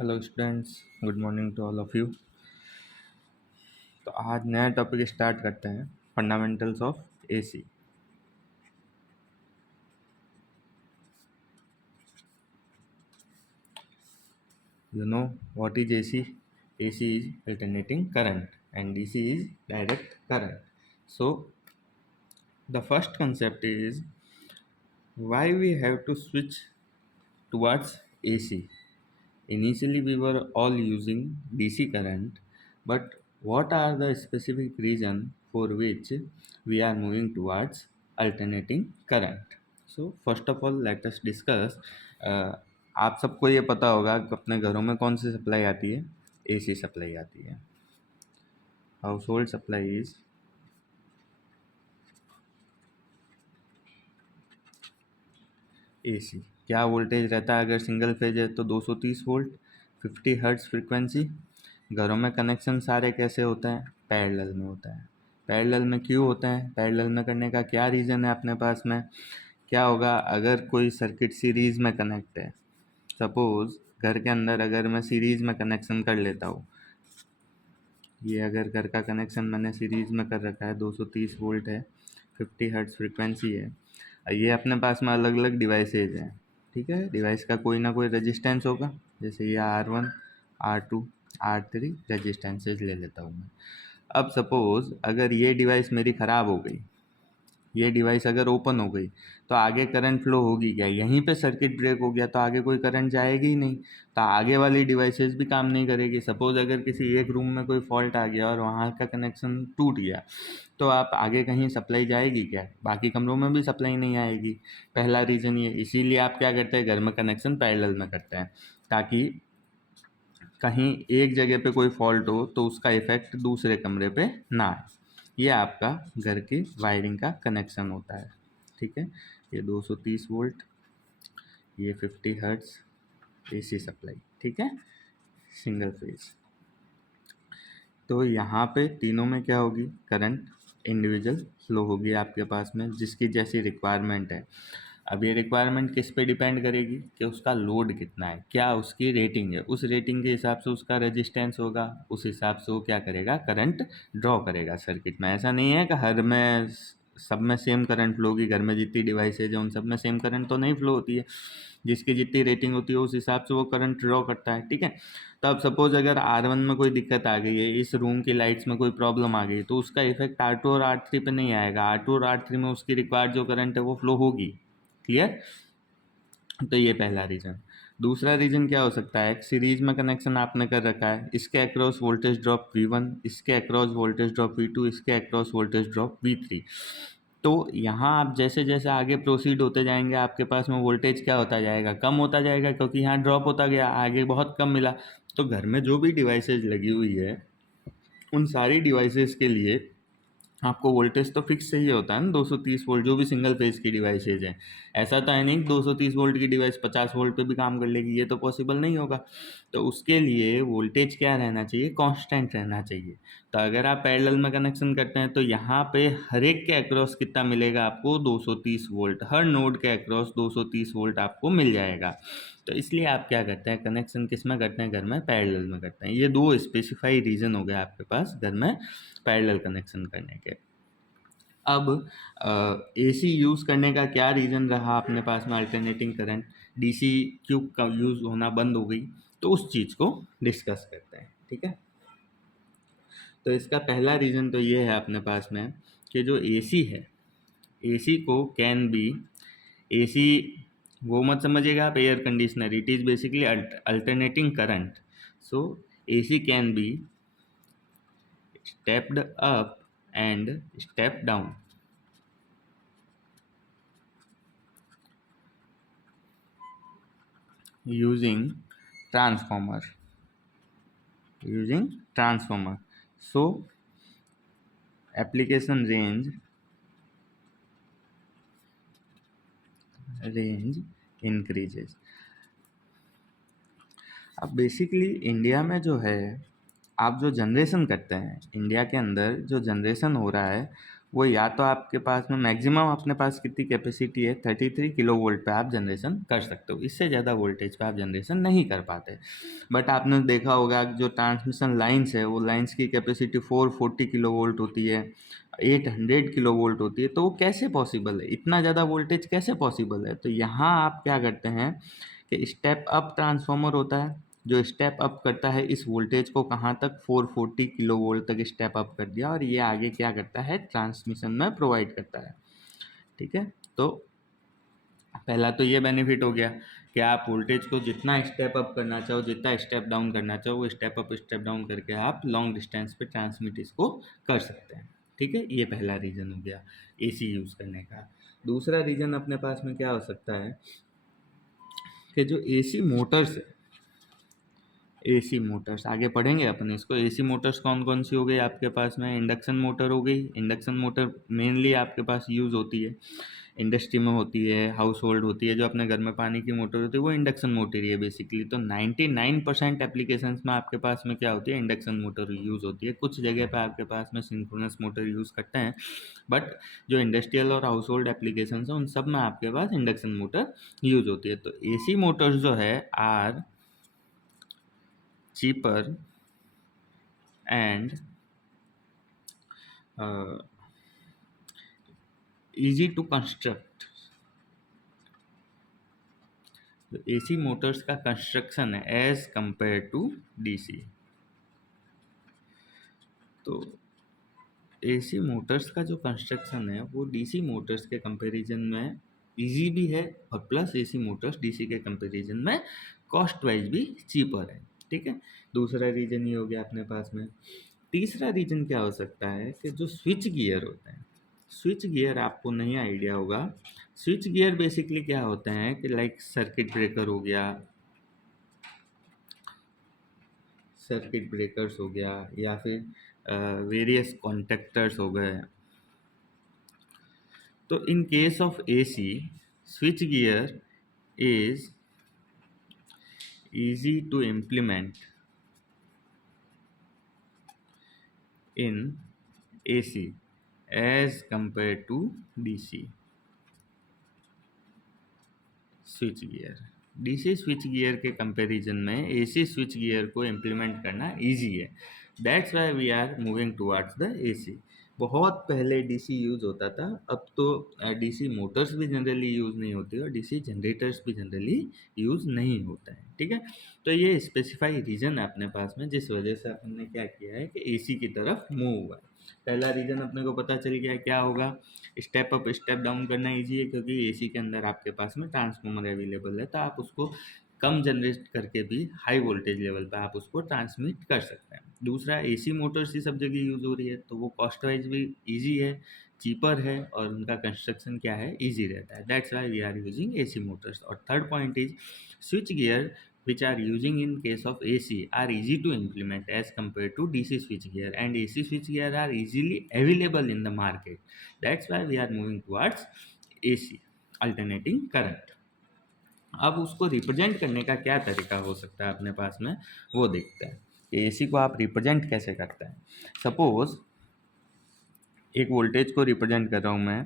Hello students, good morning to all of you. तो आज नया टॉपिक स्टार्ट करते हैं, fundamentals of AC. You know what is AC? AC is alternating current and DC is direct current. So the first concept is why we have to switch towards AC. Initially we were all using DC current, but what are the specific reason for which we are moving towards alternating current? So first of all let us discuss, आप सबको ये पता होगा कि अपने घरों में कौन सी सप्लाई आती है? एसी सप्लाई आती है। House hold supply is AC. क्या वोल्टेज रहता है अगर सिंगल फेज है? तो 230 वोल्ट, 50 हर्ट्ज फ्रीक्वेंसी। घरों में कनेक्शन सारे कैसे होते हैं? पैरेलल में होता है। पैरेलल में क्यों होते हैं? पैरेलल में करने का क्या रीज़न है अपने पास में? क्या होगा अगर कोई सर्किट सीरीज़ में कनेक्ट है? सपोज़ घर के अंदर अगर मैं सीरीज़ में कनेक्शन कर लेता हूँ, ये अगर घर का कनेक्शन मैंने सीरीज़ में कर रखा है, 230 वोल्ट है, 50 हर्ट्ज फ्रीक्वेंसी है, ये अपने पास में अलग अलग डिवाइसेज हैं। ठीक है, डिवाइस का कोई ना कोई रेजिस्टेंस होगा, जैसे ये R1, R2, R3 रेजिस्टेंसेज ले लेता हूँ मैं। अब सपोज़ अगर ये डिवाइस मेरी ख़राब हो गई, ये डिवाइस अगर ओपन हो गई, तो आगे करंट फ्लो होगी क्या? यहीं पे सर्किट ब्रेक हो गया तो आगे कोई करंट जाएगी ही नहीं, तो आगे वाली डिवाइसेस भी काम नहीं करेगी। सपोज़ अगर किसी एक रूम में कोई फॉल्ट आ गया और वहाँ का कनेक्शन टूट गया, तो आप आगे कहीं सप्लाई जाएगी क्या? बाकी कमरों में भी सप्लाई नहीं आएगी। पहला रीज़न ये। इसीलिए आप क्या करते हैं, घर में कनेक्शन पैरेलल में करते हैं, ताकि कहीं एक जगह पे कोई फॉल्ट हो तो उसका इफेक्ट दूसरे कमरे पे ना आए। ये आपका घर की वायरिंग का कनेक्शन होता है। ठीक है, ये 230 वोल्ट, ये 50 हर्ट्ज एसी सप्लाई। ठीक है, सिंगल फेज। तो यहाँ पे तीनों में क्या होगी? करंट इंडिविजुअल फ्लो होगी आपके पास में, जिसकी जैसी रिक्वायरमेंट है। अब ये रिक्वायरमेंट किस पे डिपेंड करेगी कि उसका लोड कितना है, क्या उसकी रेटिंग है, उस रेटिंग के हिसाब से उसका रेजिस्टेंस होगा, उस हिसाब से वो क्या करेगा? करंट ड्रॉ करेगा सर्किट में। ऐसा नहीं है कि हर में सब में सेम करंट फ्लो होगी। घर में जितनी डिवाइसेज हैं उन सब में सेम करंट तो नहीं फ्लो होती है। जिसकी जितनी रेटिंग होती है उस हिसाब से वो करंट ड्रॉ करता है। ठीक है, तो अब सपोज अगर R1 में कोई दिक्कत आ गई है, इस रूम की लाइट्स में कोई प्रॉब्लम आ गई, तो उसका इफेक्ट R2 और R3 पे नहीं आएगा। R2 और R3 में उसकी रिक्वायर्ड जो करंट है वो फ्लो होगी। क्लियर? तो ये पहला रीज़न। दूसरा रीज़न क्या हो सकता है? सीरीज में कनेक्शन आपने कर रखा है, इसके अक्रॉस वोल्टेज ड्रॉप V1, इसके अक्रॉस वोल्टेज ड्रॉप V2, इसके अक्रॉस वोल्टेज ड्रॉप V3। तो यहाँ आप जैसे जैसे आगे प्रोसीड होते जाएंगे आपके पास में वोल्टेज क्या होता जाएगा? कम होता जाएगा, क्योंकि यहाँ ड्रॉप होता गया, आगे बहुत कम मिला। तो घर में जो भी डिवाइसेज लगी हुई है उन सारी डिवाइसेस के लिए आपको वोल्टेज तो फिक्स चाहिए होता है ना, 230 वोल्ट, जो भी सिंगल फेज की डिवाइसेज हैं। ऐसा तो है नहीं कि 230 वोल्ट की डिवाइस 50 वोल्ट पे भी काम कर लेगी, ये तो पॉसिबल नहीं होगा। तो उसके लिए वोल्टेज क्या रहना चाहिए? कांस्टेंट रहना चाहिए। तो अगर आप पैरेलल में कनेक्शन करते हैं तो यहाँ पे हर एक के अक्रॉस कितना मिलेगा आपको? 230 वोल्ट। हर नोड के अक्रॉस 230 वोल्ट आपको मिल जाएगा। तो इसलिए आप क्या करते हैं, कनेक्शन किस में करते हैं? घर में पैरेलल में करते हैं। ये दो स्पेसिफाई रीज़न हो गए आपके पास घर में पैरेलल कनेक्शन करने के। अब एसी यूज़ करने का क्या रीज़न रहा अपने पास में? अल्टरनेटिंग करंट डीसी क्यों का यूज़ होना बंद हो गई? तो उस चीज़ को डिस्कस करते हैं। ठीक है, तो इसका पहला रीज़न तो ये है अपने पास में कि जो एसी है, एसी को कैन बी, एसी वो मत समझिएगा आप air conditioner, it is basically alternating current. So AC can be stepped up and stepped down using transformer, so application range increases। अब बेसिकली इंडिया में जो है, आप जो जनरेशन करते हैं, इंडिया के अंदर जो जनरेशन हो रहा है वो या तो आपके पास में मैक्सिमम अपने पास कितनी कैपेसिटी है 33 किलो वोल्ट पे आप जनरेशन कर सकते हो, इससे ज़्यादा वोल्टेज पे आप जनरेशन नहीं कर पाते। बट आपने देखा होगा कि जो ट्रांसमिशन लाइंस है वो लाइंस की कैपेसिटी 440 किलो वोल्ट होती है, 800 किलो वोल्ट होती है। तो वो कैसे पॉसिबल है, इतना ज़्यादा वोल्टेज कैसे पॉसिबल है? तो यहाँ आप क्या करते हैं कि स्टेप अप ट्रांसफार्मर होता है जो स्टेप अप करता है इस वोल्टेज को कहाँ तक, 440 किलो वोल्ट तक स्टेप अप कर दिया, और ये आगे क्या करता है, ट्रांसमिशन में प्रोवाइड करता है। ठीक है, तो पहला तो ये बेनिफिट हो गया कि आप वोल्टेज को जितना स्टेप अप करना चाहो, जितना स्टेप डाउन करना चाहो, वो स्टेप अप स्टेप डाउन करके आप लॉन्ग डिस्टेंस पे ट्रांसमिट इसको कर सकते हैं। ठीक है, ये पहला रीज़न हो गया एसी यूज़ करने का। दूसरा रीज़न अपने पास में क्या हो सकता है कि जो एसी मोटर्स है, एसी मोटर्स आगे पढ़ेंगे अपन इसको। एसी मोटर्स कौन कौन सी हो गई आपके पास में, इंडक्शन मोटर हो गई। इंडक्शन मोटर मेनली आपके पास यूज़ होती है इंडस्ट्री में, होती है हाउस होल्ड होती है, जो अपने घर में पानी की मोटर होती है वो इंडक्शन मोटर ही है बेसिकली। तो 99% एप्लीकेशंस में आपके पास में क्या होती है, इंडक्शन मोटर यूज़ होती है। कुछ जगह पे आपके पास में सिंक्रोनस मोटर यूज़ करते हैं, बट जो इंडस्ट्रियल और हाउस होल्ड एप्लीकेशंस हैं उन सब में आपके पास इंडक्शन मोटर यूज़ होती है। तो एसी मोटर्स जो है are cheaper and easy to construct। तो एसी मोटर्स का कंस्ट्रक्शन है एज कंपेयर टू डीसी। तो एसी मोटर्स का जो कंस्ट्रक्शन है वो डीसी मोटर्स के कंपैरिजन में इजी भी है, और प्लस एसी मोटर्स डीसी के कंपैरिजन में कॉस्ट वाइज भी चीपर है। ठीक है, दूसरा रीजन ये हो गया अपने पास में। तीसरा रीजन क्या हो सकता है कि जो स्विच गियर होते हैं, स्विच गियर आपको नहीं आइडिया होगा। स्विच गियर बेसिकली क्या होते हैं कि लाइक सर्किट ब्रेकर हो गया, सर्किट ब्रेकर्स हो गया, या फिर वेरियस कॉन्टेक्टर्स हो गए। तो in case of AC, switch gear is easy to implement in AC as compared to DC switch gear. DC switch gear के कंपैरिजन में एसी स्विच गियर को इम्प्लीमेंट करना इजी है। That's why we are moving towards the AC. बहुत पहले DC use होता था, अब तो डीसी मोटर्स भी जनरली यूज़ नहीं होती और डीसी जनरेटर्स भी जनरली यूज़ नहीं होता है। ठीक है, तो ये स्पेसिफाई रीज़न है अपने पास में जिस वजह से अपन ने क्या किया है कि एसी की तरफ मूव हुआ है। पहला रीज़न अपने को पता चल गया क्या होगा, स्टेप अप स्टेप डाउन करना इजी है, क्योंकि एसी के अंदर आपके पास में ट्रांसफार्मर अवेलेबल है, तो आप उसको कम जनरेट करके भी हाई वोल्टेज लेवल पे आप उसको ट्रांसमिट कर सकते हैं। दूसरा, एसी मोटर्स ही सब जगह यूज़ हो रही है, तो वो कॉस्ट वाइज भी ईजी है, चीपर है, और उनका कंस्ट्रक्शन क्या है, ईजी रहता है। That's why we are using AC motors. और third point is switch gear which are using in case of AC are easy to implement as compared to DC switch gear, and AC switch gear are easily available in the market. That's why we are moving towards AC, alternating current। अब उसको represent करने का क्या तरीका हो सकता है अपने पास में, वो देखते हैं कि एसी को आप रिप्रेजेंट कैसे करते हैं। सपोज एक वोल्टेज को रिप्रेजेंट कर रहा हूँ मैं,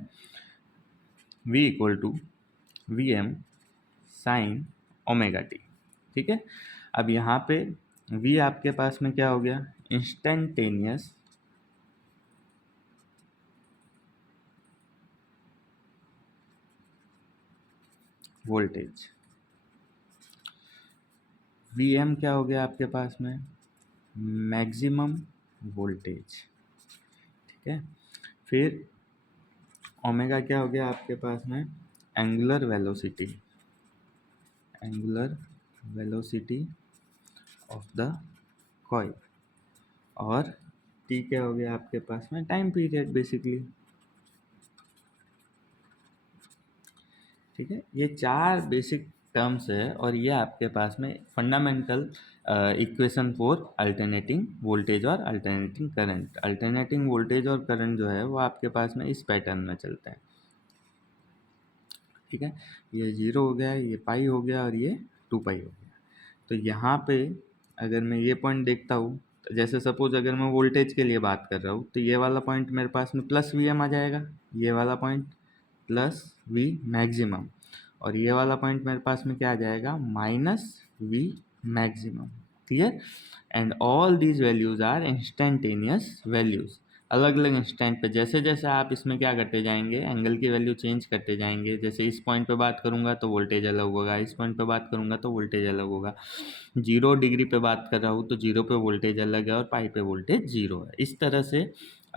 V equal to v m sine omega t. ठीक है, अब यहाँ पे V आपके पास में क्या हो गया, इंस्टेंटेनियस वोल्टेज। Vm क्या हो गया आपके पास में, मैक्सिमम वोल्टेज। ठीक है, फिर ओमेगा क्या हो गया आपके पास में, angular velocity, angular velocity of the coil. और टी क्या हो गया आपके पास में, टाइम पीरियड बेसिकली। ठीक है, ये चार बेसिक टर्म्स है, और ये आपके पास में fundamental equation for alternating voltage और अल्टरनेटिंग करंट। अल्टरनेटिंग वोल्टेज और करंट जो है वो आपके पास में इस पैटर्न में चलता है। ठीक है, ये 0 हो गया, ये पाई हो गया, और ये 2 पाई हो गया। तो यहाँ पे अगर मैं ये पॉइंट देखता हूँ तो जैसे सपोज अगर मैं वोल्टेज के लिए बात कर रहा हूँ तो ये वाला पॉइंट मेरे पास में प्लस वी एम आ जाएगा, ये वाला पॉइंट प्लस वी मैक्सिमम, और ये वाला पॉइंट मेरे पास में क्या आ जाएगा, minus v maximum. Clear? And all these values are instantaneous values. अलग अलग इंस्टेंट पे जैसे जैसे आप इसमें क्या करते जाएंगे, एंगल की वैल्यू चेंज करते जाएंगे। जैसे इस पॉइंट पे बात करूंगा तो वोल्टेज अलग होगा, इस पॉइंट पे बात करूंगा तो वोल्टेज अलग होगा। 0 डिग्री पे बात कर रहा हूँ तो 0 पे वोल्टेज अलग है और पाई पे वोल्टेज 0 है। इस तरह से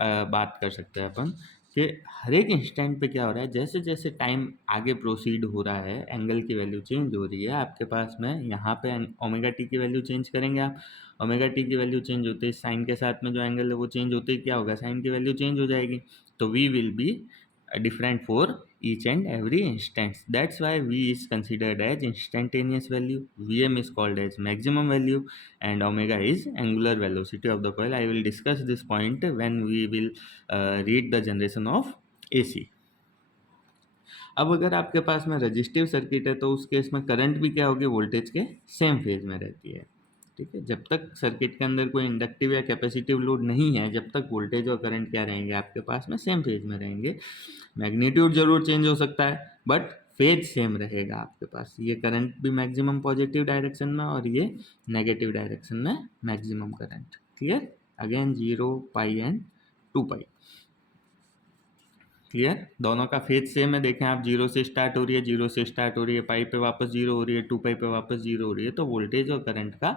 बात कर सकते हैं अपन कि हर एक इंस्टेंट पे क्या हो रहा है, जैसे जैसे टाइम आगे प्रोसीड हो रहा है एंगल की वैल्यू चेंज हो रही है आपके पास में। यहाँ पे ओमेगा टी की वैल्यू चेंज करेंगे आप, ओमेगा टी की वैल्यू चेंज होते ही साइन के साथ में जो एंगल है वो चेंज होते ही क्या होगा, साइन की वैल्यू चेंज हो जाएगी। तो we will be different for each and every instance. That's why V is considered as instantaneous value, Vm is called as maximum value, and omega is angular velocity of the coil. I will discuss this point when we will read the generation of AC. अब अगर आपके पास में resistive circuit है तो उस case में current भी क्या होगी, वोल्टेज के सेम फेज में रहती है। ठीक है, जब तक सर्किट के अंदर कोई इंडक्टिव या कैपेसिटिव लोड नहीं है, जब तक वोल्टेज और करंट क्या रहेंगे आपके पास में, सेम फेज में रहेंगे। मैग्नीट्यूड जरूर चेंज हो सकता है बट फेज सेम रहेगा आपके पास। ये करंट भी मैक्सिमम पॉजिटिव डायरेक्शन में और ये नेगेटिव डायरेक्शन में maximum current. Clear? Again 0 pi and 2 pi. Clear? दोनों का फेज सेम है। देखें आप, 0 से स्टार्ट हो रही है, 0 से स्टार्ट हो रही है, पाई पे वापस 0 हो रही है, 2 पाई पे वापस 0 हो रही है, तो वोल्टेज और करंट का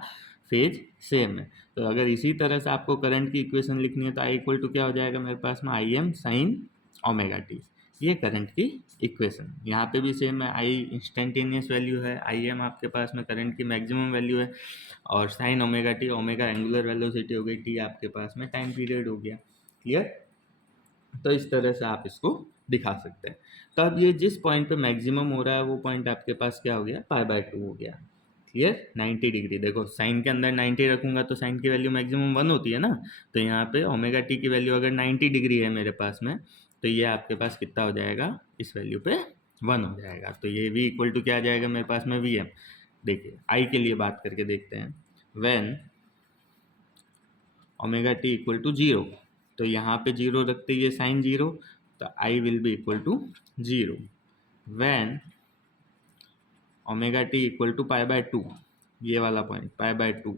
फेज सेम है। तो अगर इसी तरह से आपको करंट की इक्वेशन लिखनी है तो आई इक्वल टू क्या हो जाएगा मेरे पास में, I am sine omega T. ये करंट की इक्वेशन। यहाँ पे भी सेम है, आई इंस्टेंटेनियस वैल्यू है, आई एम आपके पास में करंट की मैक्सिमम वैल्यू है, और sign omega T, omega angular velocity हो गई, टी आपके पास में टाइम पीरियड हो गया। क्लियर? तो इस तरह से आप इसको दिखा सकते हैं। तो अब ये जिस पॉइंट पे मैक्सिमम हो रहा है वो पॉइंट आपके पास क्या हो गया, पाई/2 हो गया। क्लियर? 90 डिग्री। देखो साइन के अंदर 90 रखूंगा तो साइन की वैल्यू मैक्सिमम 1 होती है ना, तो यहाँ पे ओमेगा टी की वैल्यू अगर 90 डिग्री है मेरे पास में, तो ये आपके पास कितना हो जाएगा, इस वैल्यू पे 1 हो जाएगा। तो ये v इक्वल टू क्या आ जाएगा मेरे पास में, वी एम। देखिए आई के लिए बात करके देखते हैं। When omega t equal to 0, तो यहाँ पे 0 रखते ही साइन 0, तो I will be equal to 0। When omega t equal to pi, ये वाला पॉइंट पाई/2,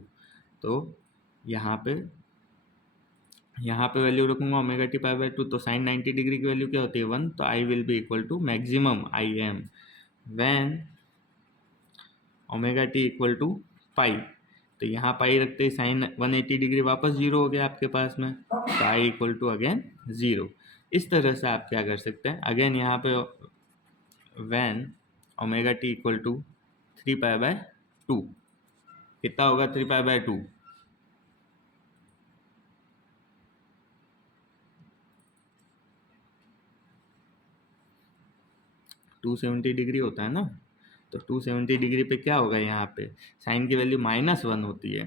तो यहाँ पे वैल्यू रखूंगा ओमेगा टी पाई/2, तो साइन 90 डिग्री की वैल्यू क्या होती है, 1, तो I will be equal to maximum I M when omega t equal to pi. तो यहाँ पाई रखते ही साइन 180 डिग्री वापस 0 हो गया आपके पास में, तो आई इक्वल टू अगेन 0। इस तरह से आप क्या कर सकते हैं, अगेन यहाँ पे when omega t equal to 3 पाई/2, कितना होगा 3 पाई/2, 270 डिग्री होता है ना। तो 270 डिग्री पे क्या होगा, यहाँ पे साइन की वैल्यू -1 होती है,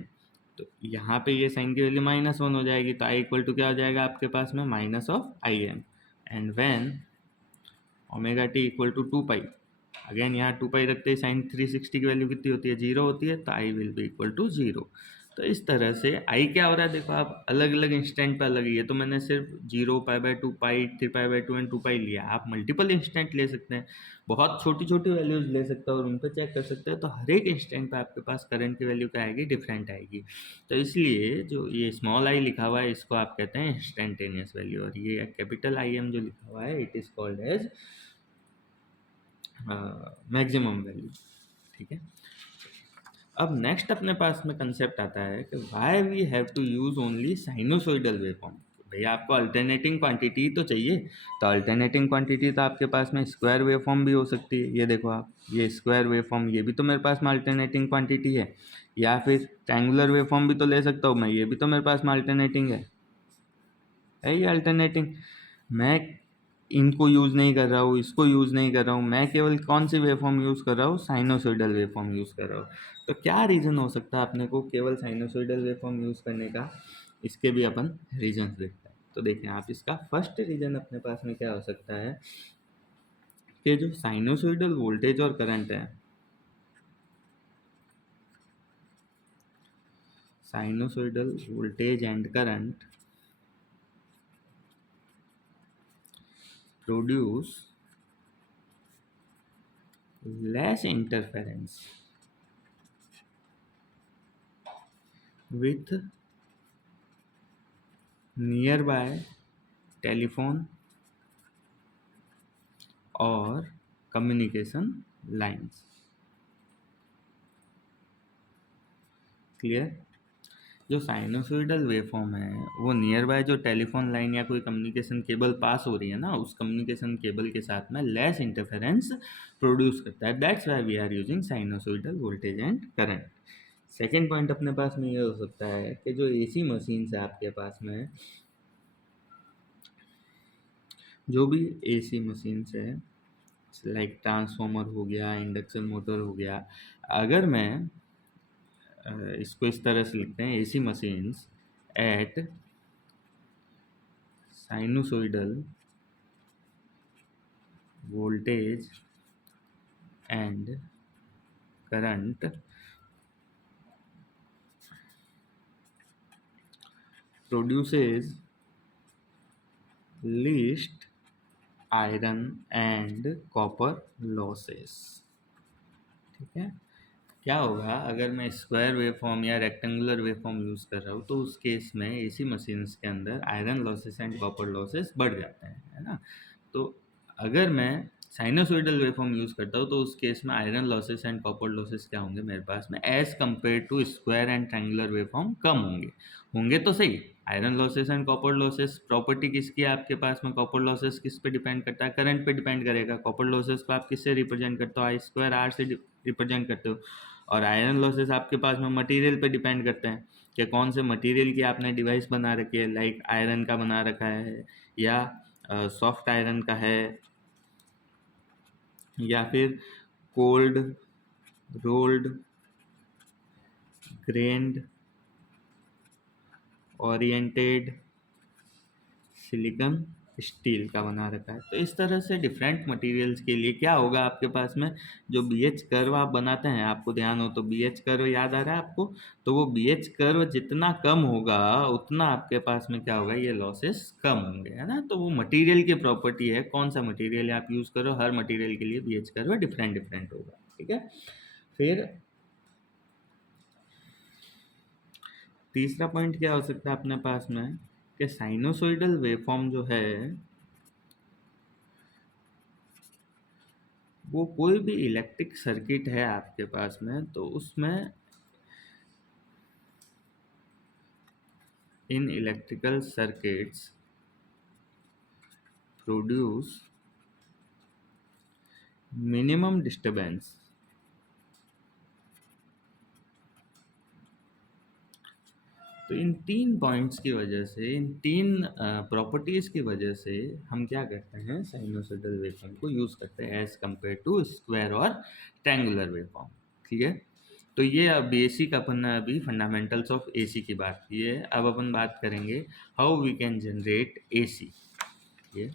तो यहाँ पे ये साइन की वैल्यू -1 हो जाएगी, तो आई इक्वल टू क्या हो जाएगा आपके पास में, minus of I m. And when omega t equal to 2 pi, again यहाँ 2 पाई रखते हैं, साइन 360 की वैल्यू कितनी होती है, 0 होती है, तो I will be equal to 0। तो इस तरह से आई क्या हो रहा है, देखो आप अलग अलग इंस्टेंट पे अलग ही है, तो मैंने सिर्फ 0 पाई/2 पाई 3 पाई/2 एंड 2 पाई लिया। आप मल्टीपल इंस्टेंट ले सकते हैं, बहुत छोटी छोटी वैल्यूज ले सकते हैं और उन पर चेक कर सकते हैं। तो हर एक इंस्टेंट पे आपके पास करंट की वैल्यू क्या आएगी, डिफरेंट आएगी। तो इसलिए जो ये स्मॉल आई लिखा हुआ है इसको आप कहते हैं इंस्टेंटेनियस वैल्यू, और ये कैपिटल आई एम जो लिखा हुआ है it is called as maximum value. ठीक है, अब नेक्स्ट अपने पास में कंसेप्ट आता है कि why we have to use only sinusoidal waveform. भैया आपको अल्टरनेटिंग क्वांटिटी तो चाहिए, तो अल्टरनेटिंग क्वांटिटी तो आपके पास में स्क्वायर वेवफॉर्म भी हो सकती है। ये देखो आप, ये स्क्वायर वेवफॉर्म, ये भी तो मेरे पास में अल्टरनेटिंग क्वांटिटी है। या फिर ट्रायंगुलर वेवफॉर्म भी तो ले सकता हूँ मैं, ये भी तो मेरे पास में अल्टरनेटिंग है ये अल्टरनेटिंग। मैं इनको यूज़ नहीं कर रहा हूँ, इसको यूज़ नहीं कर रहा हूँ, मैं केवल कौन सी वेवफॉर्म यूज़ कर रहा हूँ, साइनोसॉइडल वेवफॉर्म यूज़ कर रहा हूँ। तो क्या रीज़न हो सकता है अपने को केवल साइनोसॉइडल वेवफॉर्म यूज़ करने का, इसके भी अपन रीजन्स देखते हैं। तो देखें आप, इसका फर्स्ट रीज़न अपने पास में क्या हो सकता है कि जो साइनोसॉइडल वोल्टेज और करंट है, sinusoidal voltage and current produce less interference with nearby telephone or communication lines. Clear? जो साइनोसॉइडल वेवफॉर्म है वो नियर बाय जो टेलीफोन लाइन या कोई कम्युनिकेशन केबल पास हो रही है ना, उस कम्युनिकेशन केबल के साथ में लेस इंटरफेरेंस प्रोड्यूस करता है. That's why we are using sinusoidal voltage and current. Second point अपने पास में ये हो सकता है कि जो एसी मशीन है आपके पास में, जो भी एसी मशीन है लाइक ट्रांसफॉर्मर हो गया, इंडक्शन मोटर हो गया, अगर मैं इसको इस तरह से लिखते हैं, AC machines at sinusoidal voltage and current produces least iron and copper losses. ठीक है? क्या होगा अगर मैं स्क्वायर वेवफॉर्म या रेक्टेंगुलर वेवफॉर्म यूज़ कर रहा हूँ, तो उस केस में एसी मशीन्स के अंदर iron losses and copper losses बढ़ जाते हैं, है ना. तो अगर मैं साइनोसॉइडल वेवफॉर्म यूज़ करता हूँ तो उस केस में iron losses and copper losses क्या होंगे मेरे पास में, as compare to square and triangular waveform कम होंगे. होंगे तो सही. Iron losses and copper losses property किसकी है आपके पास में, कॉपर लॉसेस किस पे डिपेंड करता है, करंट पे डिपेंड करेगा. कॉपर लॉसेस को आप किससे रिप्रेजेंट करते हो, आई स्क्वायर आर से रिप्रेजेंट करते हो. और आयरन लॉसेस आपके पास में मटेरियल पे डिपेंड करते हैं कि कौन से मटेरियल की आपने डिवाइस बना रखी है, लाइक आयरन का बना रखा है या सॉफ्ट आयरन का है या फिर cold rolled grand oriented silicon steel का बना रखा है. तो इस तरह से डिफरेंट मटेरियल्स के लिए क्या होगा आपके पास में, जो BH कर्व आप बनाते हैं, आपको ध्यान हो तो BH कर्व याद आ रहा है आपको, तो वो BH कर्व जितना कम होगा उतना आपके पास में क्या होगा, ये लॉसेस कम होंगे, है ना. तो वो मटेरियल की प्रॉपर्टी है, कौन सा मटेरियल आप यूज़ करो, हर मटेरियल के लिए BH कर्व डिफरेंट डिफरेंट होगा. ठीक है. फिर तीसरा पॉइंट क्या हो सकता है अपने पास में कि साइनोसॉइडल वेवफॉर्म जो है वो कोई भी इलेक्ट्रिक सर्किट है आपके पास में, तो उसमें in electrical circuits produce minimum disturbance. तो इन तीन पॉइंट्स की वजह से, इन तीन प्रॉपर्टीज़ की वजह से हम क्या करते हैं, साइनोसॉइडल वेवफॉर्म को यूज़ करते हैं एज़ कम्पेयर टू स्क्वायर और ट्रायंगुलर वेवफॉर्म. ठीक है. तो ये अब बेसिक अपन ने अभी फंडामेंटल्स ऑफ एसी की बात की है. अब अपन बात करेंगे how we can generate AC. ये